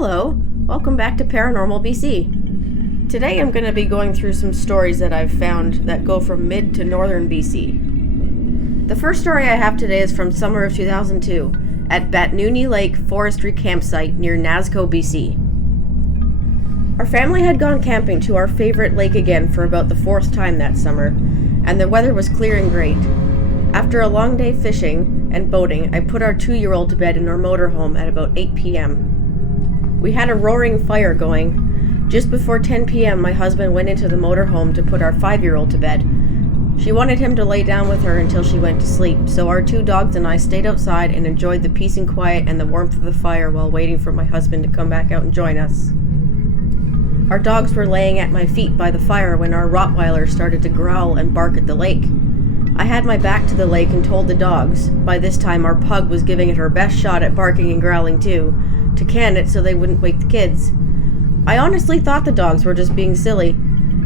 Hello, welcome back to Paranormal BC. Today I'm going to be going through some stories that I've found that go from mid to northern BC. The first story I have today is from summer of 2002 at Batnooney Lake Forestry Campsite near Nasco, BC. Our family had gone camping to our favorite lake again for about the fourth time that summer, and the weather was clear and great. After a long day fishing and boating, I put our 2-year-old to bed in our motorhome at about 8 p.m. We had a roaring fire going. Just before 10 p.m., my husband went into the motorhome to put our 5-year-old to bed. She wanted him to lay down with her until she went to sleep, so our 2 dogs and I stayed outside and enjoyed the peace and quiet and the warmth of the fire while waiting for my husband to come back out and join us. Our dogs were laying at my feet by the fire when our Rottweiler started to growl and bark at the lake. I had my back to the lake and told the dogs, by this time our pug was giving it her best shot at barking and growling too, to can it so they wouldn't wake the kids. I honestly thought the dogs were just being silly.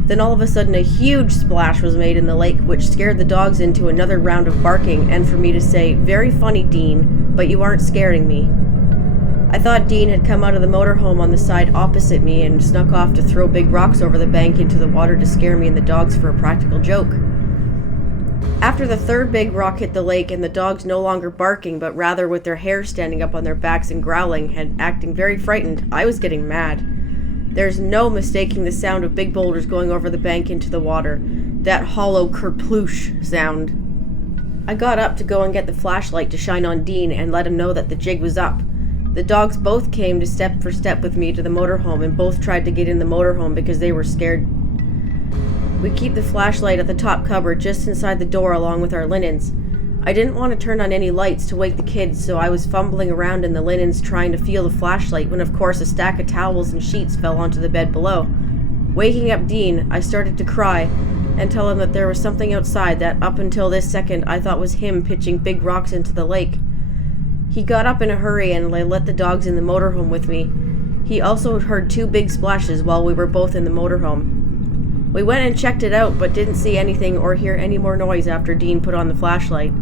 Then all of a sudden a huge splash was made in the lake, which scared the dogs into another round of barking and for me to say, "Very funny, Dean, but you aren't scaring me." I thought Dean had come out of the motorhome on the side opposite me and snuck off to throw big rocks over the bank into the water to scare me and the dogs for a practical joke. After the third big rock hit the lake and the dogs no longer barking but rather with their hair standing up on their backs and growling and acting very frightened, I was getting mad. There's no mistaking the sound of big boulders going over the bank into the water. That hollow kerploosh sound. I got up to go and get the flashlight to shine on Dean and let him know that the jig was up. The dogs both came to step for step with me to the motorhome and both tried to get in the motorhome because they were scared. We keep the flashlight at the top cupboard just inside the door along with our linens. I didn't want to turn on any lights to wake the kids, so I was fumbling around in the linens trying to feel the flashlight when of course a stack of towels and sheets fell onto the bed below. Waking up Dean, I started to cry and tell him that there was something outside that up until this second I thought was him pitching big rocks into the lake. He got up in a hurry and let the dogs in the motorhome with me. He also heard 2 big splashes while we were both in the motorhome. We went and checked it out, but didn't see anything or hear any more noise after Dean put on the flashlight.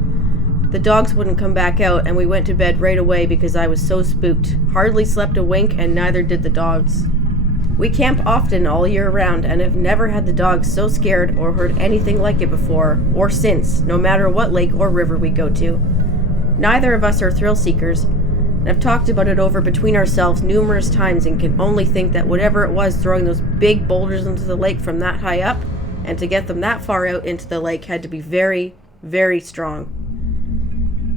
The dogs wouldn't come back out, and we went to bed right away because I was so spooked. Hardly slept a wink, and neither did the dogs. We camp often all year round, and have never had the dogs so scared or heard anything like it before, or since, no matter what lake or river we go to. Neither of us are thrill seekers, and have talked about it over between ourselves numerous times and can only think that whatever it was throwing those big boulders into the lake from that high up, and to get them that far out into the lake had to be very, very strong.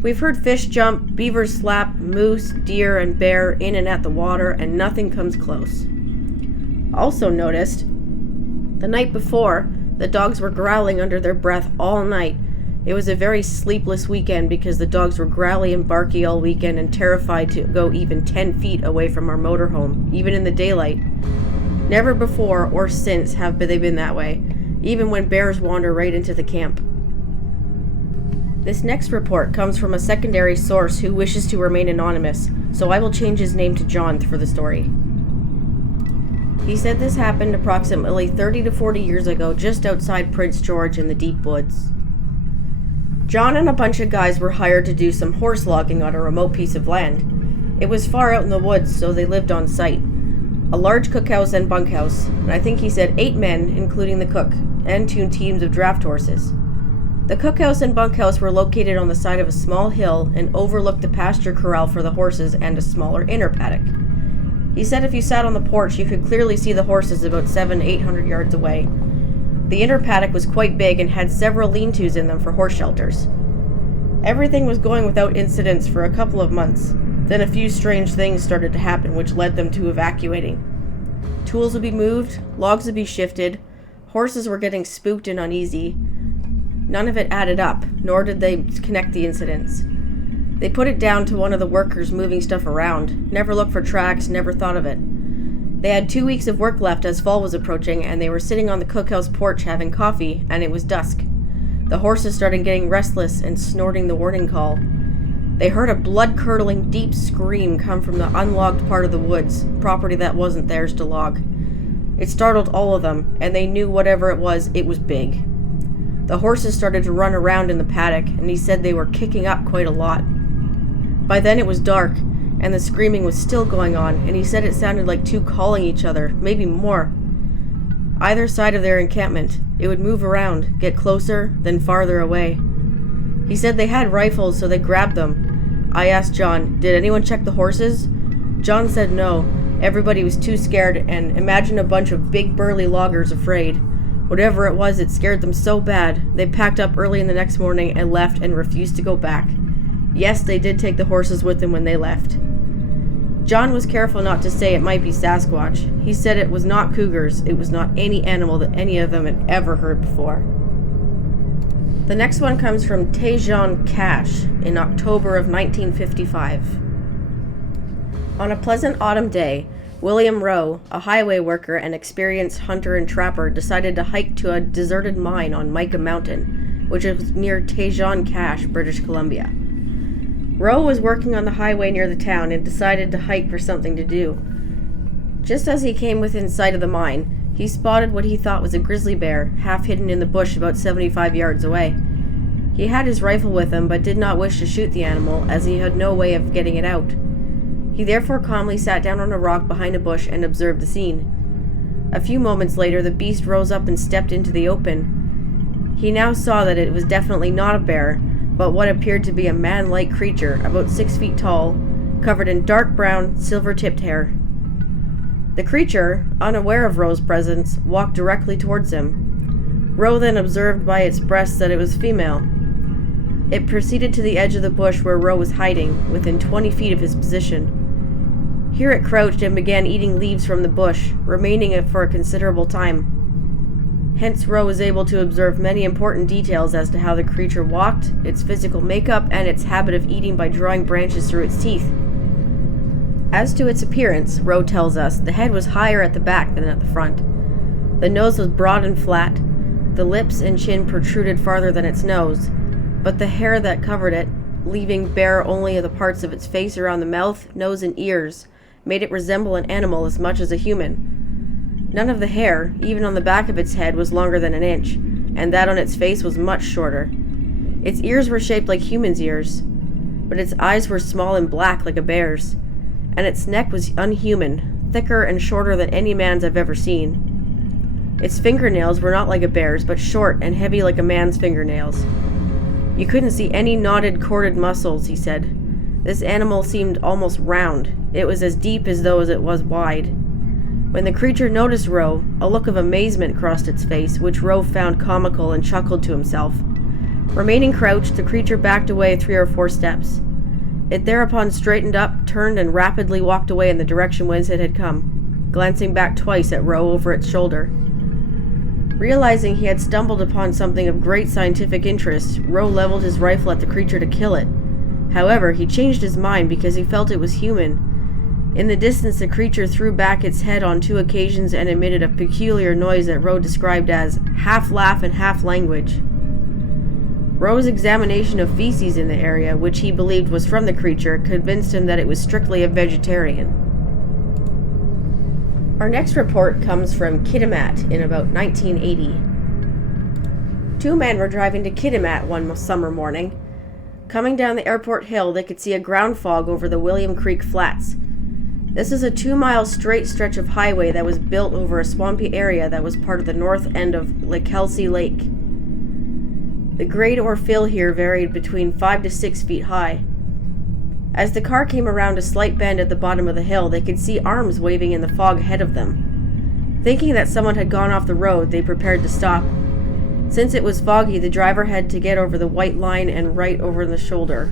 We've heard fish jump, beavers slap, moose, deer, and bear in and at the water, and nothing comes close. Also noticed, the night before, the dogs were growling under their breath all night. It was a very sleepless weekend because the dogs were growly and barky all weekend and terrified to go even 10 feet away from our motorhome, even in the daylight. Never before or since have they been that way, even when bears wander right into the camp. This next report comes from a secondary source who wishes to remain anonymous, so I will change his name to John for the story. He said this happened approximately 30 to 40 years ago just outside Prince George in the deep woods. John and a bunch of guys were hired to do some horse logging on a remote piece of land. It was far out in the woods, so they lived on site. A large cookhouse and bunkhouse, and I think he said 8 men, including the cook, and 2 teams of draft horses. The cookhouse and bunkhouse were located on the side of a small hill and overlooked the pasture corral for the horses and a smaller inner paddock. He said if you sat on the porch, you could clearly see the horses about 700-800 yards away. The inner paddock was quite big and had several lean-tos in them for horse shelters. Everything was going without incidents for a couple of months. Then a few strange things started to happen which led them to evacuating. Tools would be moved, logs would be shifted, horses were getting spooked and uneasy. None of it added up, nor did they connect the incidents. They put it down to one of the workers moving stuff around, never looked for tracks, never thought of it. They had 2 weeks of work left as fall was approaching, and they were sitting on the cookhouse porch having coffee, and it was dusk. The horses started getting restless and snorting the warning call. They heard a blood-curdling, deep scream come from the unlogged part of the woods, property that wasn't theirs to log. It startled all of them, and they knew whatever it was big. The horses started to run around in the paddock, and he said they were kicking up quite a lot. By then it was dark, and the screaming was still going on, and he said it sounded like two calling each other, maybe more. Either side of their encampment, it would move around, get closer, then farther away. He said they had rifles, so they grabbed them. I asked John, did anyone check the horses? John said no. Everybody was too scared, and imagine a bunch of big burly loggers afraid. Whatever it was, it scared them so bad, they packed up early in the next morning and left and refused to go back. Yes, they did take the horses with them when they left. John was careful not to say it might be Sasquatch. He said it was not cougars, it was not any animal that any of them had ever heard before. The next one comes from Tejon Cache in October of 1955. On a pleasant autumn day, William Rowe, a highway worker and experienced hunter and trapper, decided to hike to a deserted mine on Mica Mountain, which is near Tejon Cache, British Columbia. Rowe was working on the highway near the town and decided to hike for something to do. Just as he came within sight of the mine, he spotted what he thought was a grizzly bear, half hidden in the bush about 75 yards away. He had his rifle with him, but did not wish to shoot the animal, as he had no way of getting it out. He therefore calmly sat down on a rock behind a bush and observed the scene. A few moments later, the beast rose up and stepped into the open. He now saw that it was definitely not a bear, but what appeared to be a man-like creature, about 6 feet tall, covered in dark brown, silver-tipped hair. The creature, unaware of Rowe's presence, walked directly towards him. Rowe then observed by its breast that it was female. It proceeded to the edge of the bush where Rowe was hiding, within 20 feet of his position. Here it crouched and began eating leaves from the bush, remaining for a considerable time. Hence, Rowe was able to observe many important details as to how the creature walked, its physical makeup, and its habit of eating by drawing branches through its teeth. As to its appearance, Rowe tells us, the head was higher at the back than at the front. The nose was broad and flat, the lips and chin protruded farther than its nose, but the hair that covered it, leaving bare only the parts of its face around the mouth, nose, and ears, made it resemble an animal as much as a human. None of the hair, even on the back of its head, was longer than an inch, and that on its face was much shorter. Its ears were shaped like humans' ears, but its eyes were small and black like a bear's, and its neck was unhuman, thicker and shorter than any man's I've ever seen. Its fingernails were not like a bear's, but short and heavy like a man's fingernails. You couldn't see any knotted, corded muscles, he said. This animal seemed almost round. It was as deep as though it was wide. When the creature noticed Rowe, a look of amazement crossed its face, which Rowe found comical and chuckled to himself. Remaining crouched, the creature backed away 3 or 4 steps. It thereupon straightened up, turned, and rapidly walked away in the direction whence it had come, glancing back twice at Rowe over its shoulder. Realizing he had stumbled upon something of great scientific interest, Rowe leveled his rifle at the creature to kill it. However, he changed his mind because he felt it was human. In the distance, the creature threw back its head on 2 occasions and emitted a peculiar noise that Rowe described as half laugh and half language. Rowe's examination of feces in the area, which he believed was from the creature, convinced him that it was strictly a vegetarian. Our next report comes from Kitimat in about 1980. 2 men were driving to Kitimat one summer morning. Coming down the airport hill, they could see a ground fog over the William Creek Flats. This is a 2-mile straight stretch of highway that was built over a swampy area that was part of the north end of Kelsey Lake. The grade or fill here varied between 5 to 6 feet high. As the car came around a slight bend at the bottom of the hill, they could see arms waving in the fog ahead of them. Thinking that someone had gone off the road, they prepared to stop. Since it was foggy, the driver had to get over the white line and right over the shoulder.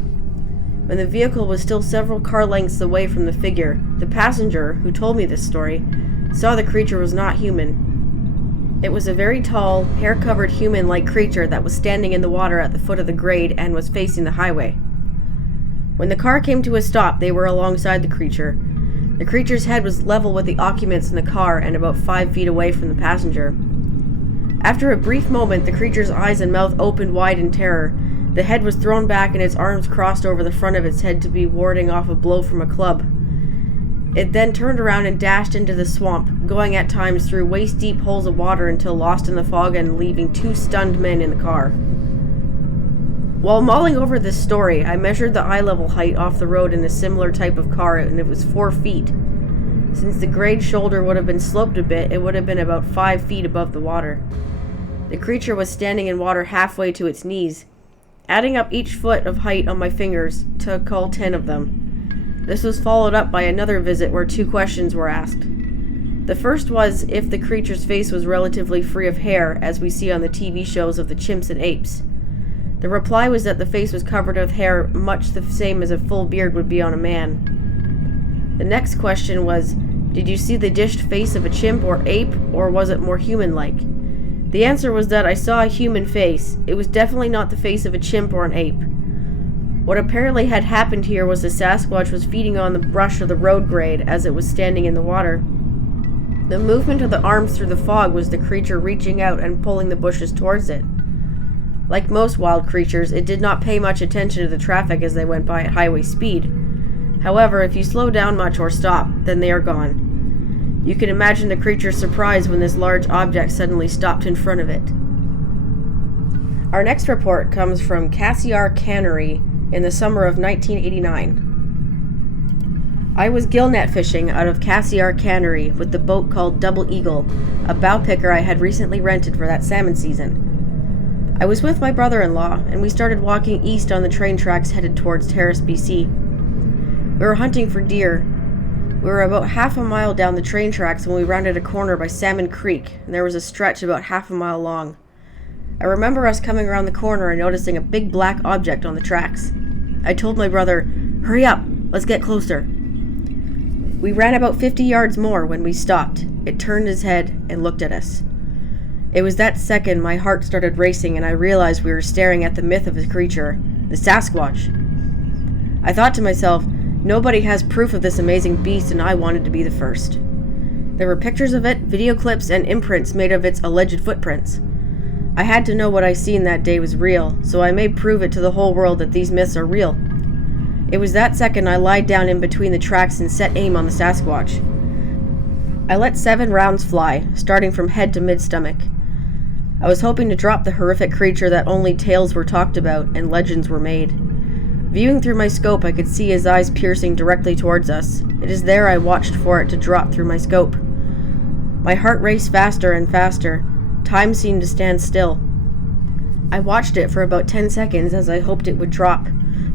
When the vehicle was still several car lengths away from the figure, the passenger, who told me this story, saw the creature was not human. It was a very tall, hair-covered human-like creature that was standing in the water at the foot of the grade and was facing the highway. When the car came to a stop, they were alongside the creature. The creature's head was level with the occupants in the car and about 5 feet away from the passenger. After a brief moment, the creature's eyes and mouth opened wide in terror. The head was thrown back and its arms crossed over the front of its head to be warding off a blow from a club. It then turned around and dashed into the swamp, going at times through waist-deep holes of water until lost in the fog and leaving 2 stunned men in the car. While mulling over this story, I measured the eye level height off the road in a similar type of car, and it was 4 feet. Since the grade shoulder would have been sloped a bit, it would have been about 5 feet above the water. The creature was standing in water halfway to its knees. Adding up each foot of height on my fingers took all 10 of them. This was followed up by another visit where 2 questions were asked. The first was if the creature's face was relatively free of hair, as we see on the TV shows of the chimps and apes. The reply was that the face was covered with hair much the same as a full beard would be on a man. The next question was, did you see the dished face of a chimp or ape, or was it more human-like? The answer was that I saw a human face. It was definitely not the face of a chimp or an ape. What apparently had happened here was the Sasquatch was feeding on the brush of the road grade as it was standing in the water. The movement of the arms through the fog was the creature reaching out and pulling the bushes towards it. Like most wild creatures, it did not pay much attention to the traffic as they went by at highway speed. However, if you slow down much or stop, then they are gone. You can imagine the creature's surprise when this large object suddenly stopped in front of it. Our next report comes from Cassiar Cannery in the summer of 1989. I was gillnet fishing out of Cassiar Cannery with the boat called Double Eagle, a bow picker I had recently rented for that salmon season. I was with my brother-in-law, and we started walking east on the train tracks headed towards Terrace, BC. We were hunting for deer. We were about half a mile down the train tracks when we rounded a corner by Salmon Creek, and there was a stretch about half a mile long. I remember us coming around the corner and noticing a big black object on the tracks. I told my brother, "Hurry up, let's get closer." We ran about 50 yards more when we stopped. It turned its head and looked at us. It was that second my heart started racing and I realized we were staring at the myth of the creature, the Sasquatch. I thought to myself, nobody has proof of this amazing beast and I wanted to be the first. There were pictures of it, video clips, and imprints made of its alleged footprints. I had to know what I seen that day was real, so I may prove it to the whole world that these myths are real. It was that second I lied down in between the tracks and set aim on the Sasquatch. I let 7 rounds fly, starting from head to mid-stomach. I was hoping to drop the horrific creature that only tales were talked about and legends were made. Viewing through my scope, I could see his eyes piercing directly towards us. It is there I watched for it to drop through my scope. My heart raced faster and faster. Time seemed to stand still. I watched it for about 10 seconds as I hoped it would drop,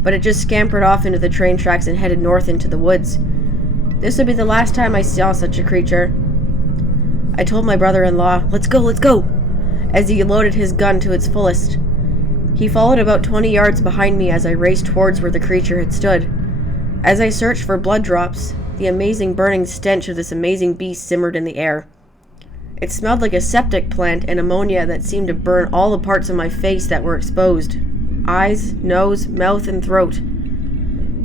but it just scampered off into the train tracks and headed north into the woods. This would be the last time I saw such a creature. I told my brother-in-law, let's go, as he loaded his gun to its fullest. He followed about 20 yards behind me as I raced towards where the creature had stood. As I searched for blood drops, the amazing burning stench of this amazing beast simmered in the air. It smelled like a septic plant and ammonia that seemed to burn all the parts of my face that were exposed. Eyes, nose, mouth, and throat.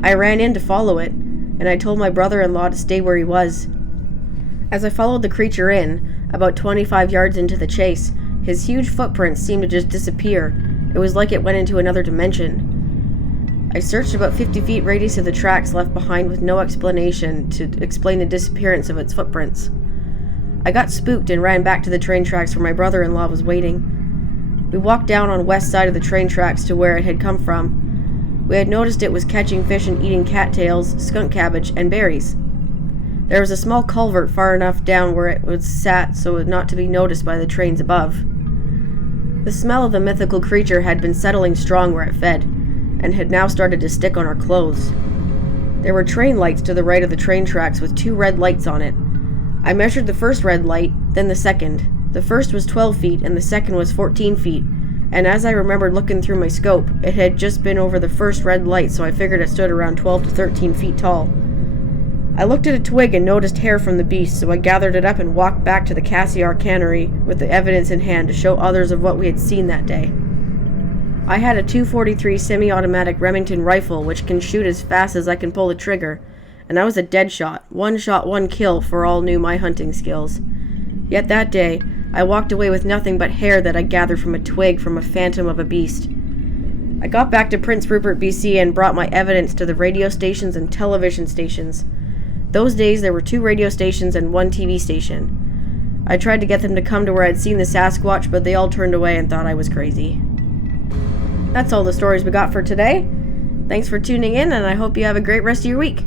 I ran in to follow it, and I told my brother-in-law to stay where he was. As I followed the creature in, about 25 yards into the chase, his huge footprints seemed to just disappear. It was like it went into another dimension. I searched about 50 feet radius of the tracks left behind with no explanation to explain the disappearance of its footprints. I got spooked and ran back to the train tracks where my brother-in-law was waiting. We walked down on west side of the train tracks to where it had come from. We had noticed it was catching fish and eating cattails, skunk cabbage, and berries. There was a small culvert far enough down where it was sat so as not to be noticed by the trains above. The smell of the mythical creature had been settling strong where it fed, and had now started to stick on our clothes. There were train lights to the right of the train tracks with 2 red lights on it. I measured the first red light, then the second. The first was 12 feet and the second was 14 feet, and as I remembered looking through my scope, it had just been over the first red light, so I figured it stood around 12 to 13 feet tall. I looked at a twig and noticed hair from the beast, so I gathered it up and walked back to the Cassiar Cannery with the evidence in hand to show others of what we had seen that day. I had a .243 semi-automatic Remington rifle which can shoot as fast as I can pull the trigger, and I was a dead shot, 1 shot, 1 kill for all knew my hunting skills. Yet that day, I walked away with nothing but hair that I gathered from a twig from a phantom of a beast. I got back to Prince Rupert, BC and brought my evidence to the radio stations and television stations. Those days there were 2 radio stations and 1 TV station. I tried to get them to come to where I'd seen the Sasquatch, but they all turned away and thought I was crazy. That's all the stories we got for today. Thanks for tuning in, and I hope you have a great rest of your week.